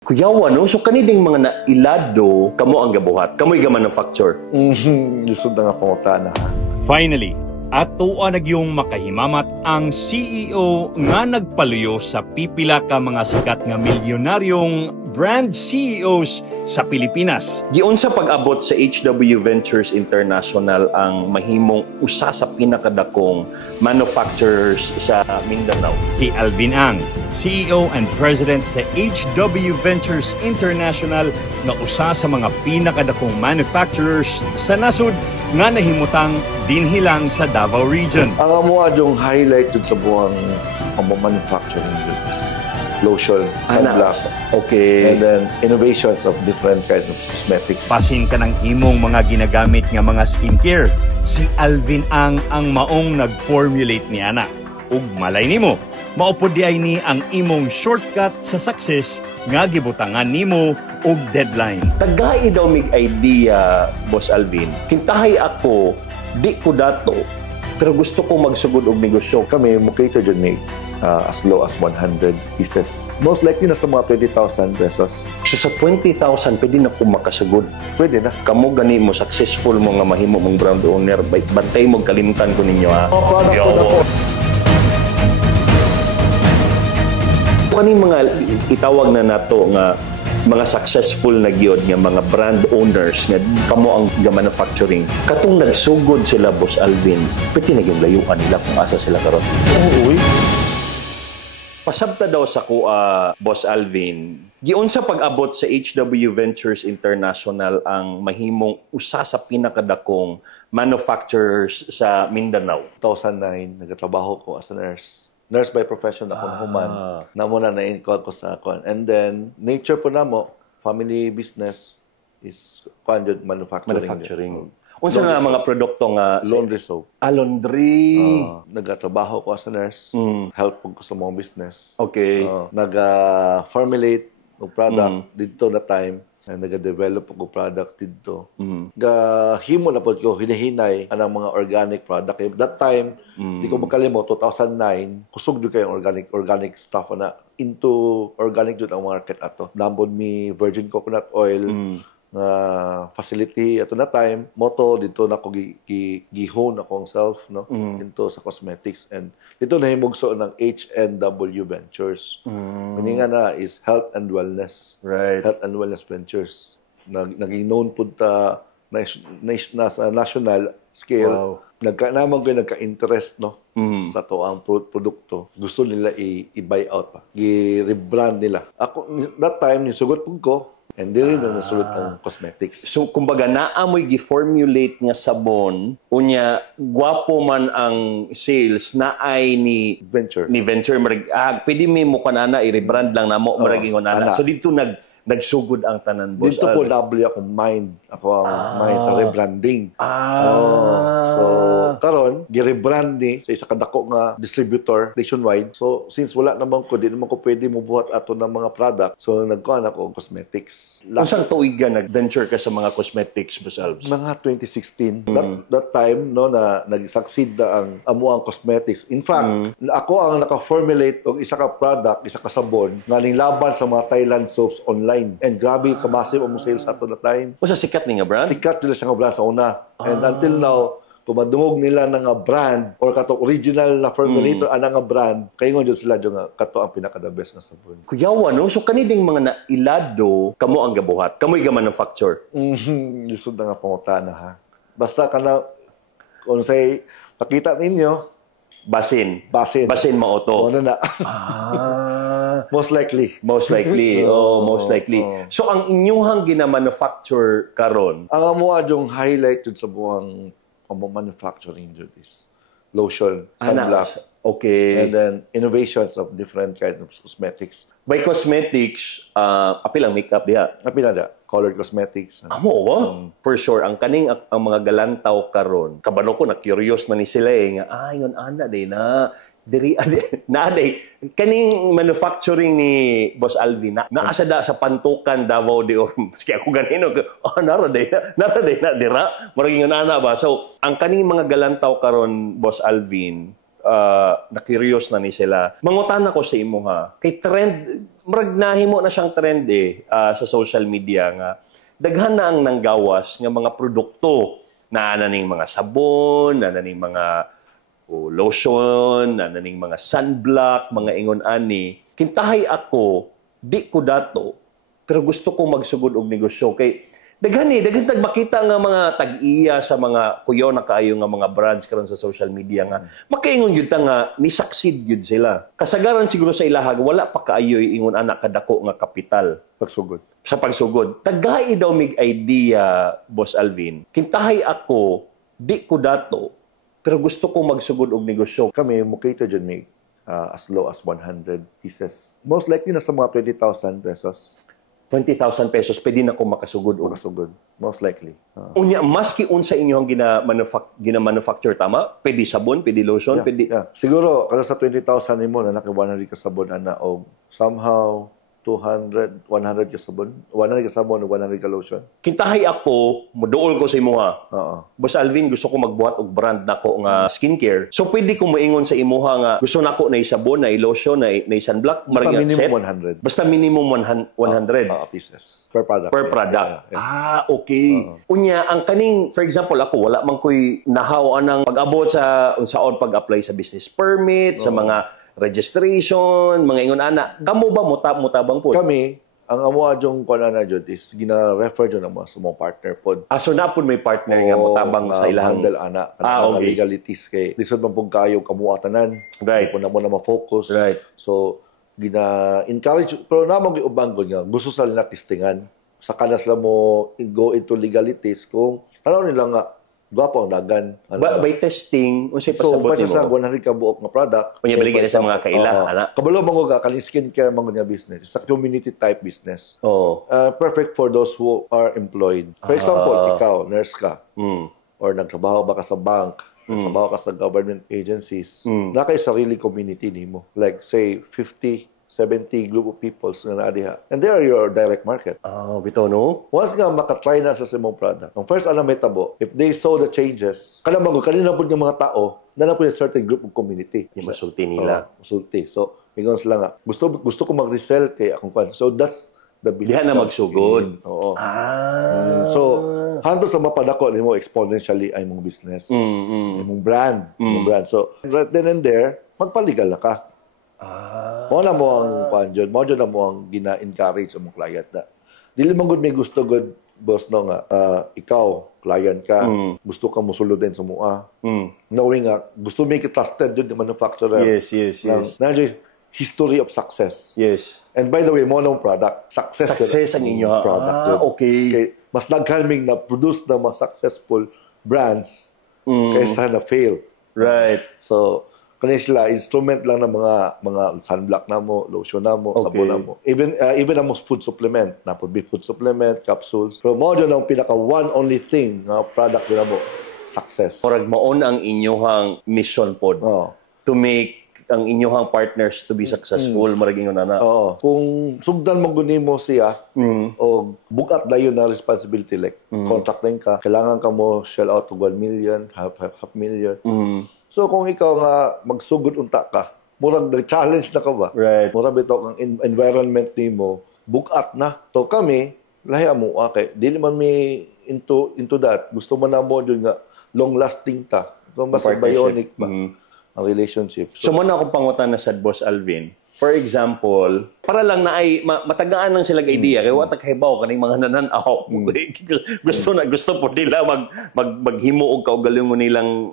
Kuyawa, no? So, kaniding mga nailado, kamo ang gabuhat. Kamo'y ga-manufacture. Lisod na nga pangutana ha. Finally, ato nagyong makahimamat ang CEO nga nagpaluyo sa pipila ka mga sikat nga milyonaryong brand CEOs sa Pilipinas. Giun sa pag-abot sa HW Ventures International ang mahimong usa sa pinakadakong manufacturers sa Mindanao. Si Alvin Ang, CEO and President sa HW Ventures International na usa sa mga pinakadakong manufacturers sa nasud nga nahimutang dinhilang sa Davao Region. Ang mo adong highlight dun sa buwang manufacturing business. Lotion, sunblock, Okay. and then innovations of different kinds of cosmetics. Pasin ka ng imong mga ginagamit nga mga skincare. Si Alvin Ang maong nag-formulate ni ana. Ug malay nimo, maupod di ay ni ang imong shortcut sa success nga gibutangan nimo og deadline. Tagay daw mig idea, Boss Alvin. Kintahay ako, di ko dato, pero gusto ko magsugod og negosyo. Kami, mukito dyan may as low as 100 pieces. Most likely nasa mga 20,000 pesos. So sa 20,000, pwede na ko makasugod. Pwede na. Kamo gani mo, successful mo nga mahimo mong brand owner. Bantay mo, kalimtan ko ninyo, ha? Product ko na po. Kaning mga itawag na nato nga mga successful na gyud nga mga brand owners nga kamo ang manufacturing. Katong nagsugod sila, Boss Alvin, pwede na yung layuan nila kung asa sila karon. Oo, Pasabta daw sa kuha, Boss Alvin, giun sa pag-abot sa HW Ventures International ang mahimong usa sa pinakadakong manufacturers sa Mindanao. 2009, nagtatrabaho ko as a nurse. Nurse by profession ako human. Namo na na-include ko sa akon. And then, nature po namo, family business is funded manufacturing. Unsa nga mga produkto nga Laundry soap. Laundry. Nagtatrabaho ko as a nurse. Help ko sa mga business. Okay. Nag-formulate ng product dito na time. Nag-develop ko product dito. Himo na po ko, hinahinay ang mga organic product. That time, di ko makalimot, 2009, kusog doon kayo organic stuff na into organic doon ang market ato. Nambod mi virgin coconut oil, facility ato na time moto dito na ko gihone akong self no into sa cosmetics, and dito nahimugso ng HNW Ventures. Meaning na is health and wellness, Right. health and wellness ventures. Naging known po ta sa national scale. Wow. Nagka-interest no sa to ang produkto. Gusto nila i-buy out pa, i-rebrand nila. Ako that time ni sugot pud ko. And di rin na nasulot ang cosmetics. So, kumbaga, naamoy gi-formulate nga sabon, unya, gwapo man ang sales na ay ni Venture. Pwede mo kanana, i-rebrand lang na mo, maraging kanana. So, dito nagsugod ang tanan, Boss. Dito po W akong mind. Ako ang mind sa rebranding. So, karon gi-rebrand ni sa isa kadako nga distributor nationwide. So, since wala naman ko, di naman ko pwede mo buhat ato ng mga product. So, nagkuhan ako cosmetics. Unsang tuiga nag-venture ka sa mga cosmetics, Boss Alves? Mga 2016. That time, no, na nag-succeed na ang amuang cosmetics. In fact, ako ang naka-formulate og isa ka product, isa ka sabon, ngaling laban sa mga Thailand soaps online. And grabe, ka-massive ang sales ato na time. Usa sikat ni nga brand? Sikat nila siya nga brand sa una. And until now, tumadungog nila na nga brand or kato original na formulator ana nga brand, kay ngon sila jud nga kato ang pinaka the best nga sabon. Kuyawa, no? So, kaniding mga nailado, kamo ang gabuhat. Kamo'y ga-manufacture. Lisod na nga pangutana ha. Basta kana kung say pakita ninyo, Basin mauto. Ano na? Most likely. Most likely. Most likely. So, ang inyuhang gina-manufacture karon, Ang mo adong highlight jud sa buwang manufacturing jud is lotion, sunblock, okay. and then innovations of different kinds of cosmetics. By cosmetics, apilang makeup diha. Napilada, colored cosmetics. Amo ba? For sure, ang kaning ang mga galantaw karon, kabalo ko na curious na ni sila nga yun ana day na diri na day kaning manufacturing ni Boss Alvin na asada sa Pantukan, Davao de Oro. Maski ako ganino, nara day na dira. Maraging ana ba? So, ang kaning mga galantaw karon, Boss Alvin, na-curious na ni sila. Mangutan ako sa imo ha. Kay trend, marag nahimo na siyang trend sa social media nga. Daghan na ang nanggawas nga mga produkto na ananing mga sabon, na ananing mga lotion, na ananing mga sunblock, mga ingon ani. Kintahay ako, di ko dato, pero gusto kong magsugod og negosyo. Kay daghan makita nga mga tag-iya sa mga kuyo na kaayo nga mga brands karon sa social media nga makaingon gyud ta nga ni succeed gyud sila. Kasagaran siguro sa ilahag wala pa kaayo ingon anak kadako nga kapital Pagsugod. sa pagsugod. Tagay daw mig idea, Boss Alvin. Kintahay ako, di ko dato, pero gusto kong magsugod og negosyo. Kami, mukita dyan may as low as 100 pieces. Most likely nasa mga 20,000 pesos. 20,000 pesos pwede na ko makasugod og Makasugod. Most likely. unya maski unsa inyo ang gina-manufacture tama, pwede sabon, pwede lotion, pwede Siguro, kada sa 20,000 mo na naka 100 ka sabon ana o somehow 200, 100 ka sabon. 100 ka sabon o 100 ka lotion. kintahay ako, muduol ko sa imuha. Oo. Boss Alvin, gusto ko magbuhat og brand nako nga skincare. So pwede ko moingon sa imuha nga gusto nako na sabon, na lotion, na sunblock, Basta marang minimum set. 100. Basta minimum 100 Pieces. Per product. per product. Yeah. Okay. Unya ang kaning for example ako wala man koy nahaw anang pag-abot sa unsaon pag-apply sa business permit, sa mga registration, mga ingon ana. Kamo ba mutabang po? Kami, ang amo adyong kuan na jud is gina-refer jud ang mga sa mga partner pod. So na po may partner nga mutabang sa ilahang handle ana okay. legalities kay lisod man pug kayo kamuatanan. Right. Kung na mo na ma-focus. Right. So gina-encourage pero namo giubang ko nga gusto sa nila testingan sa kanas la mo go into legalities kung ano nila nga gwapo ang dagan. by testing unsay So, pasabot pa sa nimo? 100 ka buok nga product. Unya baligyan sa mga kaila, ana. Kabalo mo ga kaning skincare mo nga business. It's a community type business. Oh. Perfect for those who are employed. For example, ikaw, nurse ka, Mm. or nagtrabaho ba ka sa bank, nagtrabaho ka sa government agencies, na kay sarili community nimo. Like, say, 50, 70 group of people na naadiha. And they are your direct market. Bitaw no? Once nga makatry na sa simong product, ang first alam may tabo, if they saw the changes, kanina po ng mga tao, na po yung certain group of community. Yung masulti nila. Masulti. So, mingon sila nga, gusto ko mag-resell kay akong pan. So, that's the business. Diha na magsugod. Oo. So, hangtod sa mapadako nimo exponentially ay mong business. Imong brand. Imong brand. So, right then and there, magpaligal na ka. Mo na mo ang panjod. Mo na mo ang gina-encourage ang mong client na. Dili man gud may gusto gud boss no nga ikaw client ka gusto ka mosulod din sa mua. Knowing nga gusto make it trusted jud the manufacturer. Yes. Na history of success. Yes. And by the way, mo nung product success ang inyo product jud. okay. Kay mas nagkalming na produce na mga successful brands kaysa na fail. Right. So kani sila instrument lang ng mga sunblock na mo, lotion na mo, sabon na mo. Even ang most food supplement, na po be food supplement, capsules. Pero mo ang pinaka one only thing nga product na mo, success. Murag maon ang inyong mission pod to make ang inyong partners to be successful, marag ingon ana. Oo. Kung sugdan mo guni mo siya o bukat dayon na responsibility like contract din ka, kailangan ka mo shell out to 1 million, half million. So kung ikaw nga magsugod unta ka, murag nag-challenge na ka ba? Right. Murag bitaw ang environment nimo bukat na. So kami lahi amo kay dili man mi into that. Gusto man na mo jud nga long lasting ta. So mas bionic ba ang relationship. So mo na akong pangutan na sa Boss Alvin. For example, para lang na ay matagaan lang sila idea kay wa ta kahibaw kaning mga nananaw. Gusto po nila maghimo og kaugalingon nilang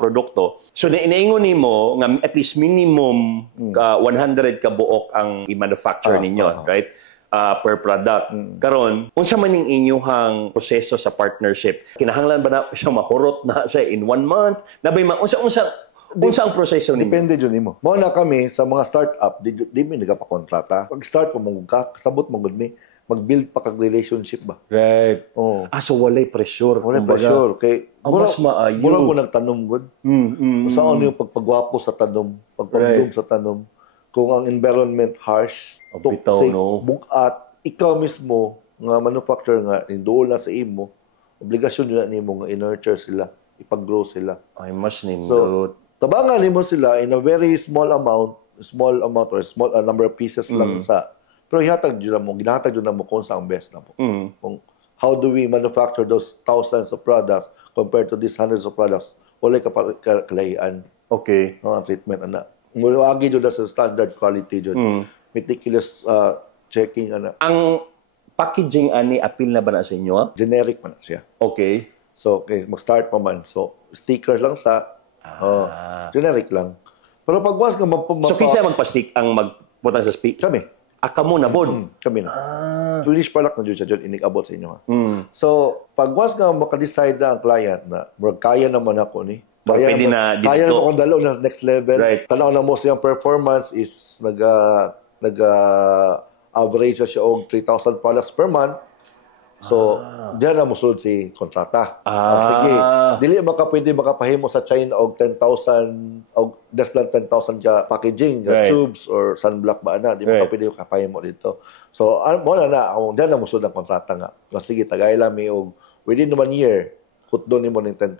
produkto. So inaingon nimo nga at least minimum 100 ka buok ang i-manufacture ninyo, right? Per product. Karon, unsa man ning inyong proseso sa partnership? Kinahanglan ba na siya mahurot na siya in 1 month? Nabay unsa ang proseso ninyo? Depende jud nimo. Mao na kami sa mga startup, di mi nagapakontrata. Pag start pa mo ka, kasabot mo gud mi, mag-build pa kag relationship ba. Right. Oh. So walay pressure. Wala pressure kay mas maayo. Mura ko nagtanom gud. Saan yung pagpagwapo sa tanom, pagpagdum sa tanom. Kung ang environment harsh, toxic, bukat, ikaw mismo nga manufacturer nga induol na sa imo, obligasyon na nimo nga i-nurture sila, ipag-grow sila. Ay mas nindot. So, Tabangan nimo sila in a very small amount or small number of pieces lang sa. Pero ihatag jud mo, ginahatag jud mo kung sa ang best na mo. Kung how do we manufacture those thousands of products compared to these hundreds of products? Wala ka kalahian. Okay. No, ang treatment ana. Muagi jud sa standard quality jud. Meticulous checking ana. Ang packaging ani apil na ba na sa inyo? Generic man na siya. Okay. So, okay, mag-start pa man. So, sticker lang sa generic lang. Pero pag once ka So, kisa magpa-stick ang magputang sa speak? Kami. Aka mo na, Bon? Kami na. Swedish product na dyan siya dyan, inig-abot sa inyo. Ha? So, pag once ka makadecide na ang client na, kaya naman ako ni. Pwede na dito. Kaya naman akong dalaw na next level. Right. Tanaw na mo siyang performance is average na siya og 3,000 products per month. So, diyan na musulod si kontrata. Sige, dili pwede makapahimo sa China og 10,000 og less than 10,000 ka packaging, right. Tubes or sunblock ba na, di right. pwede makapahimo dito. So, mo na ako diyan na musulod ang kontrata nga. Sige, tagay lang mi og within 1 year, put doon nimo ning 10,000.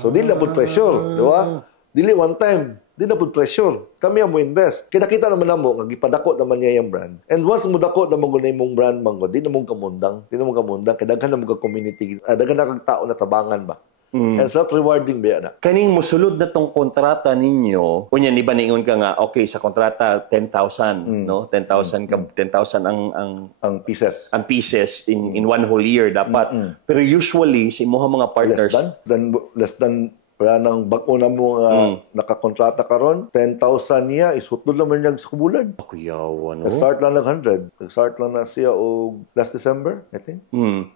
So, dili na pud pressure, di ba? Dili one time. Di na po pressure. Kami ang mo invest. Kita naman na mo, nagipadako naman niya yung brand. And once mo dako na mo na yung brand, di na mo kamundang. Kaya daghan na mo ka-community. Daghan na kang tao na tabangan ba. And self-rewarding ba na. Kaning musulod na tong kontrata ninyo, unya ni ba ningon ka nga, okay, sa kontrata, 10,000, no? 10,000 ang pieces. Ang pieces in one whole year dapat. Pero usually, sa imuha mga partners, less than wala nang bago na mo nakakontrata karon 10,000 niya isutod naman niya sa kubulan. Kuyawa, no? Nag-start lang ng 100. Nag-start lang na siya o last December, I think.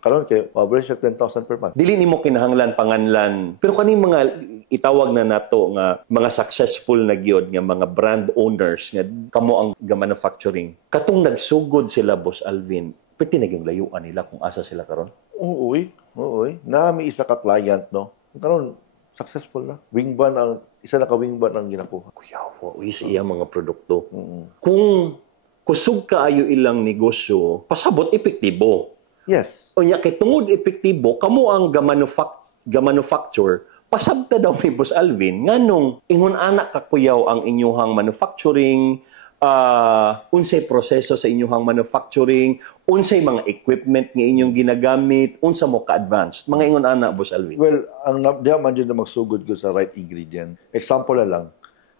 Karon kay average siya 10,000 per month. Dili nimo kinahanglan panganlan. Pero kaning mga itawag na nato nga mga successful na gyud nga mga brand owners nga kamo ang manufacturing. Katong nagsugod sila, Boss Alvin, pwede naging layuan nila kung asa sila karon? Oo. Na may isa ka client, no? Karon successful na. Isa na ka-wingban ang ginakuha. Kuyawa, iya mga produkto. Kung kusog kaayo ilang negosyo, pasabot epektibo. Yes. Unya kay tungod epektibo, kamo ang ga-manufacture, pasabta daw ni Boss Alvin, nganong ingon anak kakuyaw ang inyuhang manufacturing, unsay proseso sa inyuhang manufacturing, unsay mga equipment nga inyong ginagamit, unsa mo ka-advanced. Mga ingon ana, Boss Alvin. Well, diya man dyan na magsugod ko sa right ingredient. Example na lang,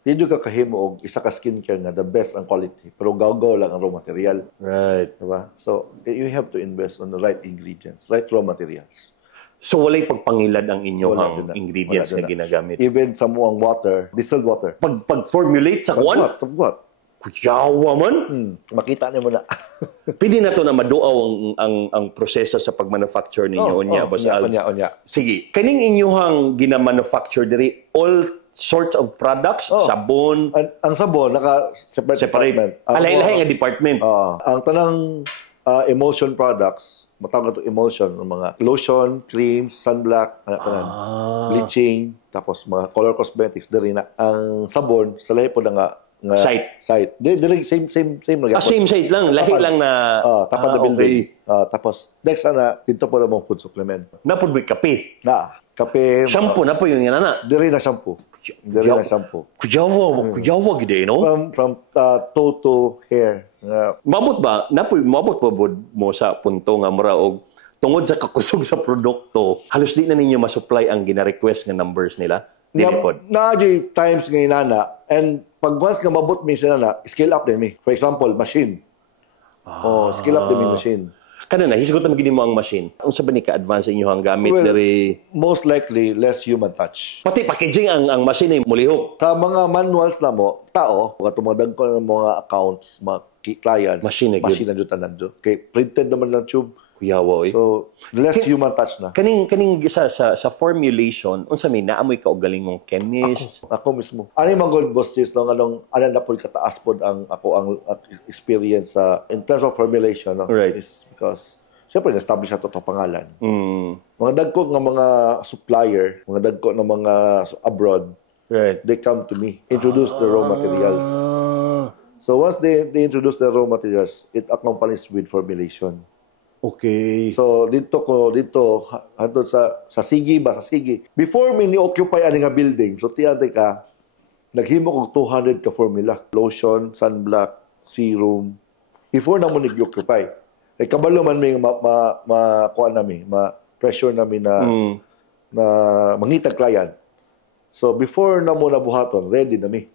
dito ka kahimo og isa ka skincare nga the best ang quality, pero gaw-gaw lang ang raw material. Right. Diba? So, you have to invest on the right ingredients, right raw materials. So, walay pagpangilad ang inyong ingredients na ginagamit. Even sa muang water, distilled water. Pag-formulate sa kwan? Pag-what? Kuyawa man. Makita niyo mo na. Pwede na to na maduaw ang proseso sa pag-manufacture ninyo, Boss Alvin. Onya. Sige, kaning inyuhang gina-manufacture diri all sorts of products, sabon, Ang sabon, naka-separate department. Alahay-lahay nga department. Ang tanang emulsion products, matawag ito emulsion, mga lotion, creams, sunblock, bleaching, tapos mga color cosmetics, diri na. Ang sabon, sa lahi po na nga site. Dili same Same site lang, lahi lang na tapos na building. Tapos next na dito po na food supplement. Napod may kape. Kape. Shampoo na po yung inana. Diri na shampoo. Kuyawa gid no? From toe to hair. Mabot po mo sa punto nga mura og tungod sa kakusog sa produkto, halos di na ninyo ma-supply ang gina-request nga numbers nila. Na-adjust times ngayon na, and pag once nga mabot mi sila na, scale up din mi. For example, machine. Scale up din mi machine. Kanina, hisgot na magiging mo ang machine. Ang sabi ni ka-advance inyong gamit dari... Most likely, less human touch. Pati packaging ang machine ay mulihok. Sa mga manuals na mo, tumadag ko ng mga accounts, mga clients, machine na dyan. Okay, printed naman ng tube. Kuyawa, So, less human touch na. Kaning sa formulation, unsa may naamoy ka og galingong chemist? Ako mismo. Ano yung mga gold bosses no na po kataas po ang experience in terms of formulation, no? Right. Is because siyempre na-establish na ito pangalan. Mga dagko ng mga supplier, mga dagko ng mga abroad, right, they come to me, introduce the raw materials. So once they introduce the raw materials, it accompanies with formulation. Okay. So dito hantod sa Sigi ba sa Sigi. Before me ni occupy ani nga building, so tiyate ka naghimo kog 200 ka formula, lotion, sunblock, serum. Before na mo nag-occupy. Ay kabalo man may kuan nami, pressure nami na mangitag client. So before na mo nabuhaton, ready na mi.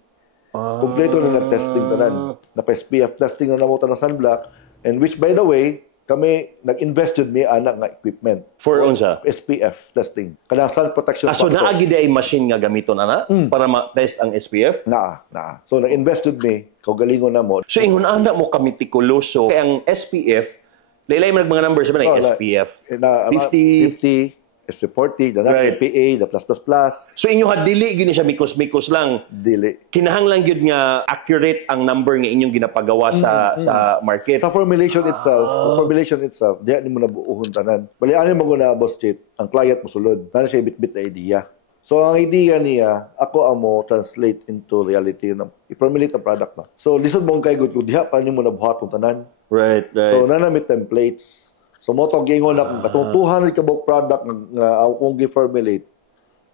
Kompleto na nag-testing tanan. Napa-SPF testing na namo tanang sunblock, and which by the way kami nag-invest yun may anak nga equipment. For unsa? SPF testing. Kanang sun protection So factor. naagi day machine nga gamiton ana para ma-test ang SPF? Na. So nag-invest yun may kaugalingon na mo. So ingon ana mo kami tikuloso kay ang SPF laylay man mga numbers ba na SPF 50 SPF 40, Right. PA, the plus. So inyo dili gyud siya mikos-mikos lang. Dili. Kinahanglan gyud nga accurate ang number nga inyong ginapagawa sa market. Sa formulation itself, diya ni mo nabuuhon tanan. Bali ani mo na boss Chit, ang client mo sulod. Para siya bit-bit na idea. So ang idea niya, ako amo translate into reality na i-formulate ang product na. So lisod mo kay good diha pa nimo nabuhaton tanan. Right. So nanami templates. So mo tong gingon na katong 200 ka bok product nga akong gi-formulate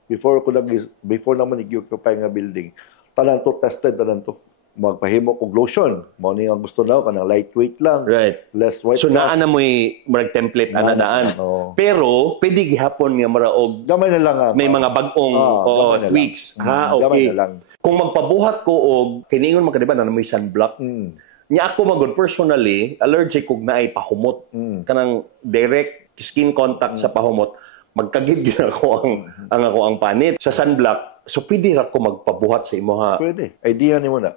before naman i-occupy nga building. Tanan to tested tanan to. Magpahimo kog lotion. Mao ni ang gusto naw kanang lightweight lang. Right. Less white. So naa na mo'y marag template ana daan. Oo. Pero pwede gihapon nga maraog Gamay na lang. may mga bagong gamay na tweaks. Gamay Okay. na lang. Kung magpabuhat ko og kiningon man kadiba na mo'y sunblock. Nya ako magod personally, allergic kog naay pahumot. Kanang direct skin contact sa pahumot, magkagid gyud ako ang panit sa sunblock. So pwede ra ko magpabuhat sa imo ha. Pwede. Idea nimo na.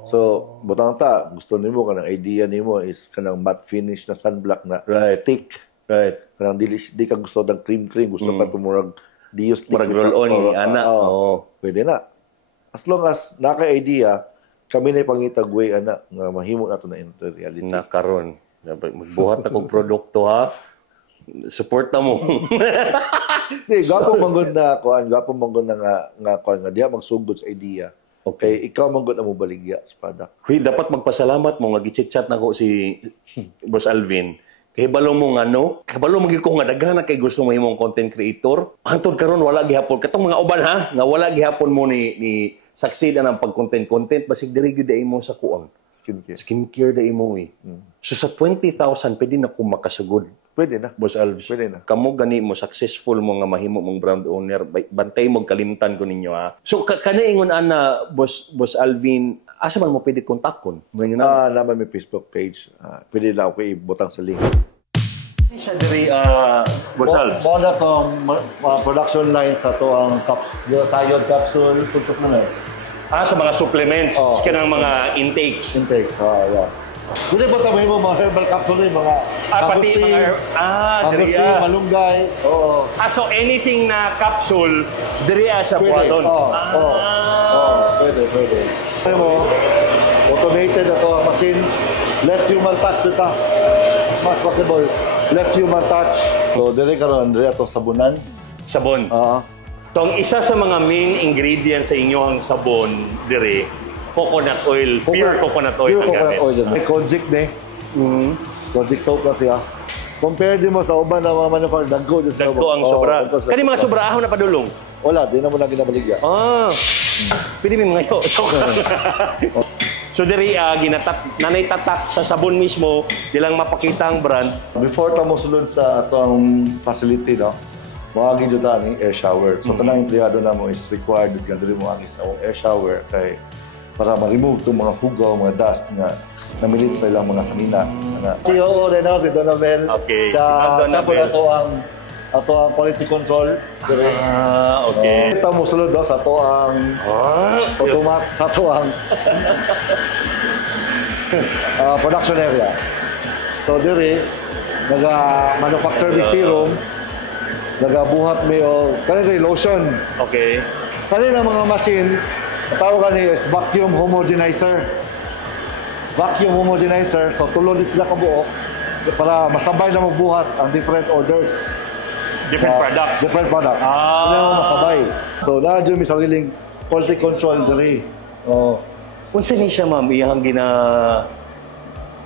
So, butang ta, gusto nimo kanang idea nimo is kanang matte finish na sunblock na stick. Right. Kanang di ka gusto ng cream, gusto ka tumurag diyo stick. Murag roll on ni ana. Pwede na. As long as naka-idea, kami na pangitag way ana nga mahimo nato na into reality. Na karon. Magbuhat na kog produkto ha. Support na mo. Di, gapong manggod na nga kuan nga diha magsugod sa idea. Okay, ikaw manggod na mo baligya sa product. Huy, dapat magpasalamat mo nga gi-chat nako si Boss Alvin. Kay balo mo nga no, kay balo mo ko nga daghan kay gusto mo himong content creator. Hantod karon wala gihapon katong mga uban ha, nga wala gihapon mo ni succeed ang pag-content basig diri gyud imo sa kuang skincare da imo eh. So sa 20,000 pwede na ko makasugod. Pwede na. Boss Alvin. Pwede na. Kamo gani mo successful mo nga mahimo mong brand owner, bantay mo kalimtan ko ninyo ha. So kani ingon ana Boss Alvin, asa man mo pwede kontakon? Naman may Facebook page. Pwede na ako ibutang sa link. Siya diri Boss Alvin. Mo na tong production line sa to ang tayod capsule food supplements. Sa mga supplements, kanang mga intakes. Intakes, yeah. Dili ba tayo mo mga herbal capsule mga Pati mga diriya. Malunggay. Oo. So anything na capsule, diriya siya buhaton. Pwede. Alam mo, automated ito ang machine. Less human touch ito. As much possible. Less human touch. So, dili karon diri ato sabunan. Sabon. Tong isa sa mga main ingredients sa inyong sabon dire, coconut oil, pure coconut oil ang gamit. May konjik ne. Konjik soap na siya. Compare din mo sa uban na mga manufacturer, dagko ang sobra. Kani mga sobra ahon na padulong. Wala, di na mo na ginabaligya. Pwede may mga ito. So diri nanay tatak sa sabon mismo, dilang mapakita ang brand. Before ta mo sulod sa atong facility, no, moagi jud ta ning air shower. So tanang empleyado namo is required nga diri mo ang sa air shower kay para ma-remove tong mga hugaw, mga dust nga namilit sa ilang mga samina. CEO din si Donabel. Okay. Siya po ato ang quality control. Okay. Kita mo sulod sa ato ang sa ato ang production area. So diri naga-manufacture ni serum, nagabuhat mi og kanang lotion. Okay. Kanina mga machine, tawag ni is vacuum homogenizer. Vacuum homogenizer, so tulod sila kabuok para masabay na magbuhat ang different orders. Different products. Different products. Ano masabay. So na-adyo mi sariling quality control diri. Unsa ni siya ma'am iyang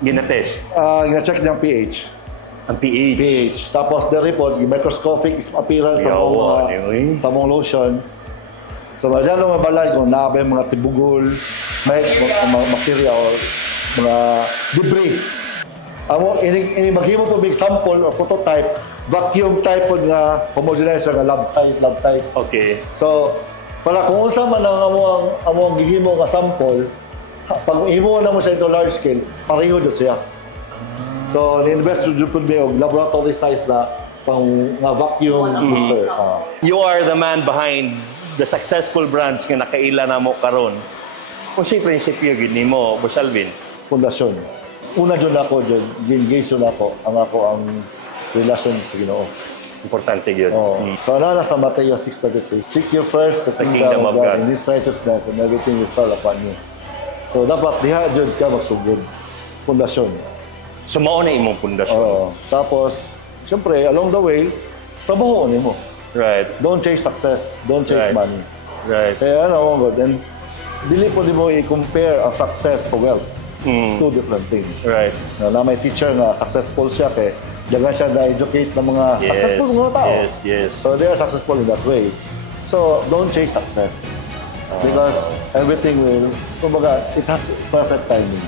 gina-test? Gina-check niyang pH. Ang pH. pH. Tapos the report, yung microscopic appearance sa Yawa, mga sa mga lotion. So, dyan lang mabalay kung naabay mga tibugol, may mga material, mga debris. Amo ini maghimo po big sample or prototype, vacuum type po nga homogenizer nga lab type. Okay. So, para kung unsa man ang amo ang gihimo nga sample, pag ihimo na mo sa ito large scale, pareho do siya. So, ni-invest jud pud mi og laboratory size na pang nga vacuum mixer. You are the man behind the successful brands nga nakaila na mo karon. Kung si prinsipyo gid nimo, Boss Alvin. Pundasyon. Una jud ako jud, engage jud ako ang relasyon sa Ginoo. Importante yun. So, sa Mateo 6:33, seek you first the kingdom of God and His righteousness, and everything will fall upon you. So, dapat diha jud ka magsugod. Pundasyon. So, mao na imong pundasyon. Oo. Tapos, siyempre, along the way, trabaho mo. Right. Don't chase success. Don't chase Right. money. Right. Kaya God. And dili po di mo i-compare ang success sa wealth. It's two different things. Right. Na may teacher na successful siya kay daga siya na-educate ng mga successful mga tao. Yes. So they are successful in that way. So don't chase success. Because everything will, kumbaga, it has perfect timing.